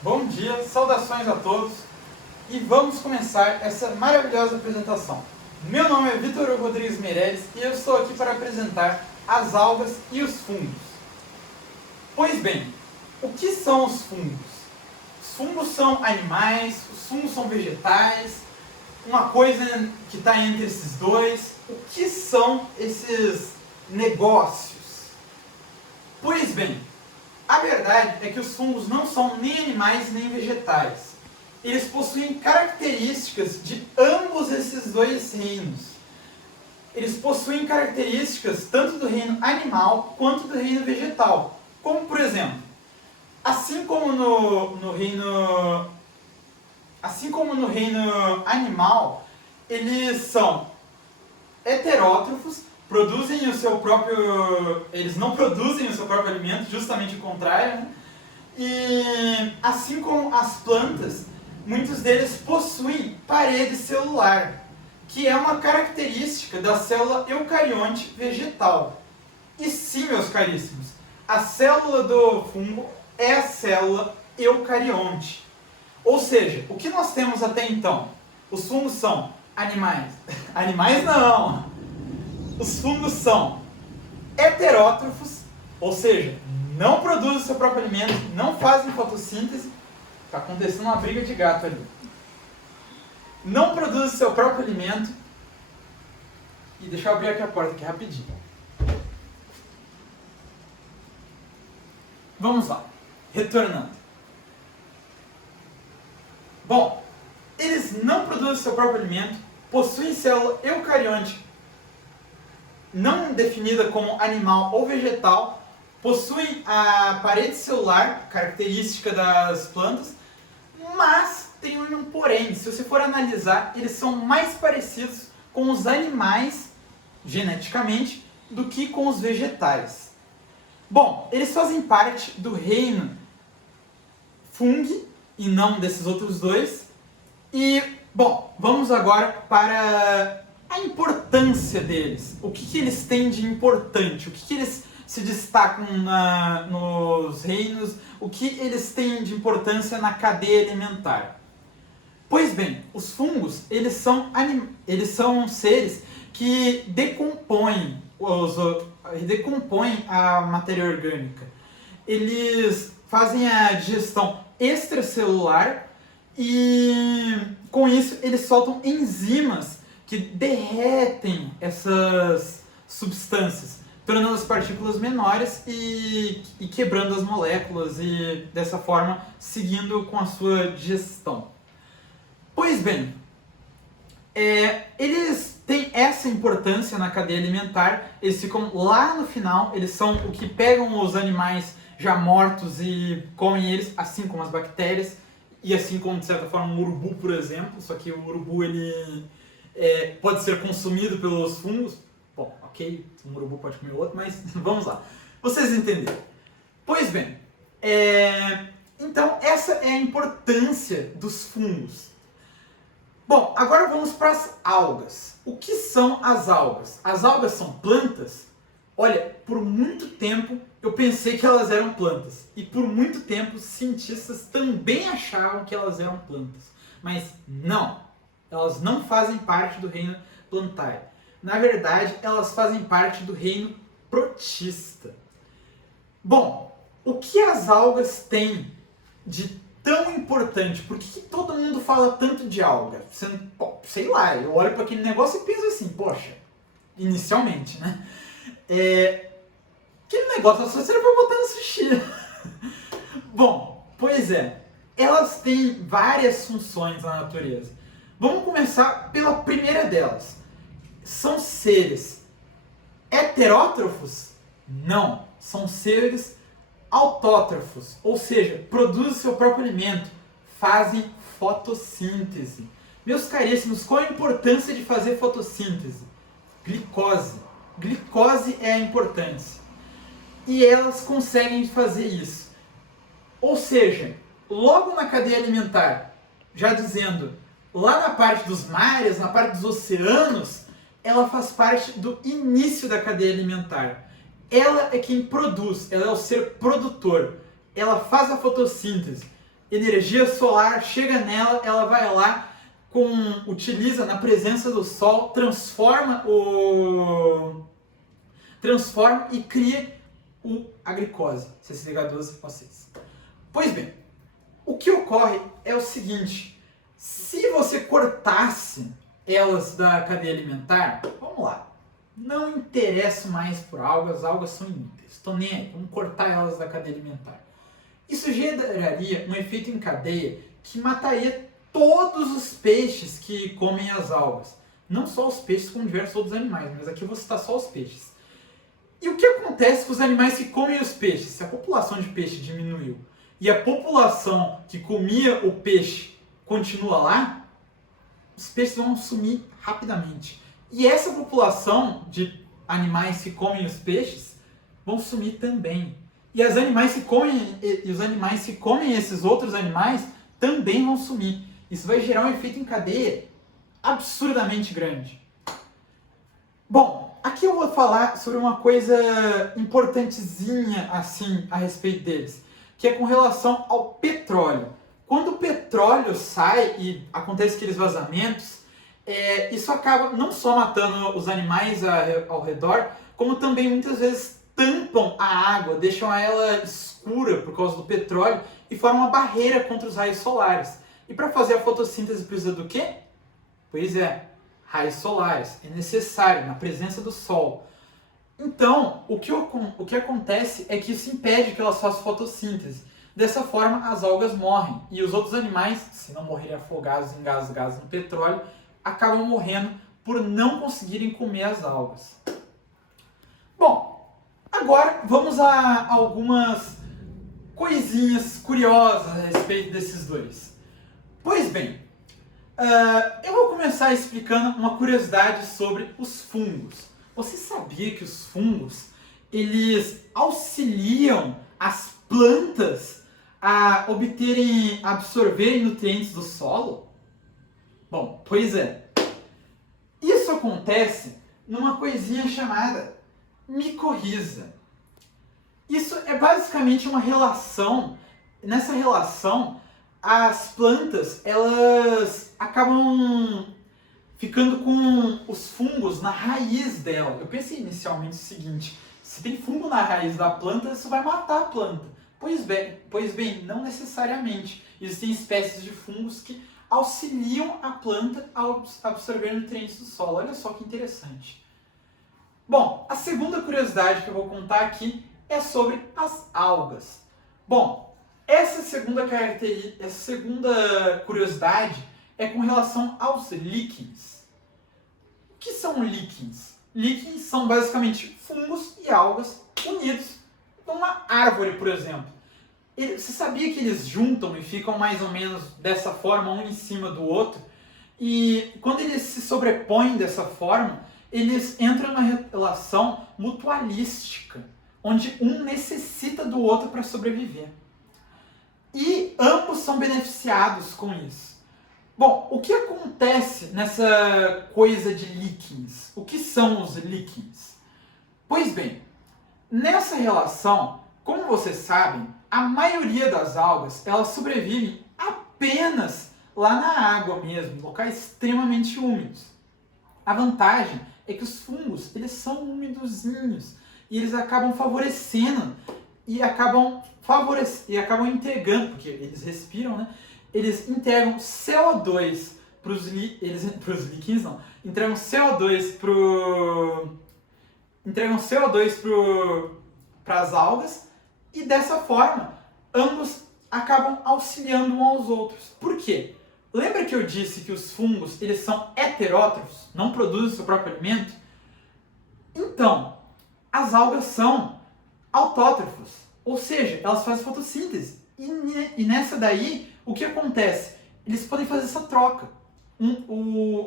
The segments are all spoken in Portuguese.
Bom dia, saudações a todos e vamos começar essa maravilhosa apresentação. Meu nome é Vitor Rodrigues Meireles e eu estou aqui para apresentar as algas e os fungos. Pois bem, o que são os fungos? Os fungos são animais, os fungos são vegetais, uma coisa que está entre esses dois. O que são esses negócios? Pois bem, a verdade é que os fungos não são nem animais nem vegetais. Eles possuem características de ambos esses dois reinos. Eles possuem características tanto do reino animal quanto do reino vegetal. Como, por exemplo, assim como no reino animal, eles são heterótrofos, eles não produzem o seu próprio alimento, justamente o contrário, né? E assim como as plantas, muitos deles possuem parede celular, que é uma característica da célula eucarionte vegetal. E sim, meus caríssimos, a célula do fungo é a célula eucarionte. Ou seja, o que nós temos até então? Os fungos são animais. Animais não! Os fungos são heterótrofos, ou seja, não produzem seu próprio alimento, não fazem fotossíntese. Está acontecendo uma briga de gato ali. Não produzem seu próprio alimento. E deixa eu abrir aqui a porta aqui rapidinho. Vamos lá, retornando. Bom, eles não produzem seu próprio alimento, possuem célula eucarionte não definida como animal ou vegetal, possuem a parede celular, característica das plantas, mas tem um porém. Se você for analisar, eles são mais parecidos com os animais, geneticamente, do que com os vegetais. Bom, eles fazem parte do reino fungi, e não desses outros dois. E, bom, vamos agora para a importância deles. O que eles têm de importante? O que eles se destacam nos reinos? O que eles têm de importância na cadeia alimentar? Pois bem, os fungos, eles são seres que decompõem a matéria orgânica. Eles fazem a digestão extracelular e, com isso, eles soltam enzimas que derretem essas substâncias, tornando as partículas menores e quebrando as moléculas e, dessa forma, seguindo com a sua digestão. Pois bem, eles têm essa importância na cadeia alimentar, eles ficam lá no final, eles são o que pegam os animais já mortos e comem eles, assim como as bactérias, e assim como, de certa forma, um urubu, por exemplo, só que o urubu ele pode ser consumido pelos fungos. Bom, ok, um urubu pode comer outro, mas vamos lá. Vocês entenderam. Pois bem, então essa é a importância dos fungos. Bom, agora vamos para as algas. O que são as algas? As algas são plantas? Olha, por muito tempo eu pensei que elas eram plantas. E por muito tempo os cientistas também achavam que elas eram plantas. Mas não, elas não fazem parte do reino plantário. Na verdade, elas fazem parte do reino protista. Bom, o que as algas têm de tão importante? Por que todo mundo fala tanto de alga? Sei lá, eu olho para aquele negócio e penso assim, poxa, inicialmente, né? Aquele negócio só serve para botar no sushi. Bom, pois é, elas têm várias funções na natureza. Vamos começar pela primeira delas. São seres heterótrofos? Não, são seres autótrofos, ou seja, produzem seu próprio alimento, fazem fotossíntese. Meus caríssimos, qual a importância de fazer fotossíntese? Glicose. Glicose é a importância. E elas conseguem fazer isso. Ou seja, logo na cadeia alimentar, já dizendo, lá na parte dos mares, na parte dos oceanos, ela faz parte do início da cadeia alimentar. Ela é quem produz, ela é o ser produtor. Ela faz a fotossíntese. energia solar chega nela, ela vai lá, utiliza na presença do sol, transforma e cria a glicose, CCH12O6. Pois bem, o que ocorre é o seguinte: se você cortasse elas da cadeia alimentar, vamos lá, não interesso mais por algas, as algas são inúteis, estou nem aí, vamos cortar elas da cadeia alimentar. Isso geraria um efeito em cadeia que mataria todos os peixes que comem as algas. Não só os peixes, como diversos outros animais, mas aqui eu vou citar só os peixes. E o que acontece com os animais que comem os peixes? Se a população de peixe diminuiu e a população que comia o peixe continua lá, os peixes vão sumir rapidamente. E essa população de animais que comem os peixes vão sumir também. E os animais que comem esses outros animais também vão sumir. Isso vai gerar um efeito em cadeia absurdamente grande. Bom, aqui eu vou falar sobre uma coisa importantezinha assim a respeito deles, que é com relação ao petróleo. Quando o petróleo sai e acontece aqueles vazamentos, isso acaba não só matando os animais ao redor, como também muitas vezes tampam a água, deixam ela escura por causa do petróleo e formam uma barreira contra os raios solares. E para fazer a fotossíntese precisa do quê? Pois é, raios solares. É necessário, na presença do sol. Então, o que acontece é que isso impede que elas façam fotossíntese. Dessa forma, as algas morrem. E os outros animais, se não morrerem afogados, engasgados no petróleo, acabam morrendo por não conseguirem comer as algas. Bom, agora vamos a algumas coisinhas curiosas a respeito desses dois. Pois bem, eu vou começar explicando uma curiosidade sobre os fungos. Você sabia que os fungos, eles auxiliam as plantas a absorverem nutrientes do solo? Bom, pois é. Isso acontece numa coisinha chamada micorriza. Isso é basicamente uma relação. Nessa relação, as plantas, elas acabam ficando com os fungos na raiz dela. Eu pensei inicialmente o seguinte: se tem fungo na raiz da planta, isso vai matar a planta. Pois bem, não necessariamente. Existem espécies de fungos que auxiliam a planta a absorver nutrientes do solo. Olha só que interessante. Bom, a segunda curiosidade que eu vou contar aqui é sobre as algas. Bom, essa segunda curiosidade é com relação aos líquens. O que são líquens? Líquens são basicamente fungos e algas unidos numa árvore, por exemplo. Você sabia que eles juntam e ficam mais ou menos dessa forma, um em cima do outro? E quando eles se sobrepõem dessa forma, eles entram numa relação mutualística, onde um necessita do outro para sobreviver. E ambos são beneficiados com isso. Bom, o que acontece nessa coisa de líquens? O que são os líquens? Pois bem, nessa relação, como vocês sabem, a maioria das algas, elas sobrevivem apenas lá na água mesmo, em locais extremamente úmidos. A vantagem é que os fungos, eles são umidozinhos e eles acabam favorecendo e acabam entregando, porque eles respiram, né? Eles entregam CO2 para os líquens, não. Entregam CO2 para as algas e dessa forma ambos acabam auxiliando uns aos outros. Por quê? Lembra que eu disse que os fungos eles são heterótrofos, não produzem seu próprio alimento? Então, as algas são autótrofos, ou seja, elas fazem fotossíntese. E nessa daí, o que acontece? Eles podem fazer essa troca.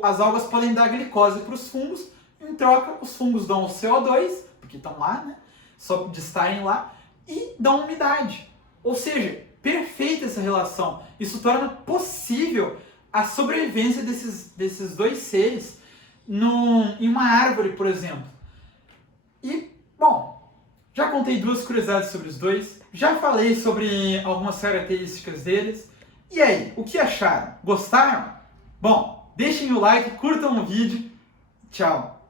As algas podem dar glicose para os fungos, em troca os fungos dão o CO2, porque estão lá, né? Só de estarem lá, e dão umidade. Ou seja, perfeita essa relação. Isso torna possível a sobrevivência desses dois seres em uma árvore, por exemplo. E, bom, Já contei duas curiosidades sobre os dois, já falei sobre algumas características deles. E aí, o que acharam? Gostaram? Bom, deixem o like, curtam o vídeo. Tchau!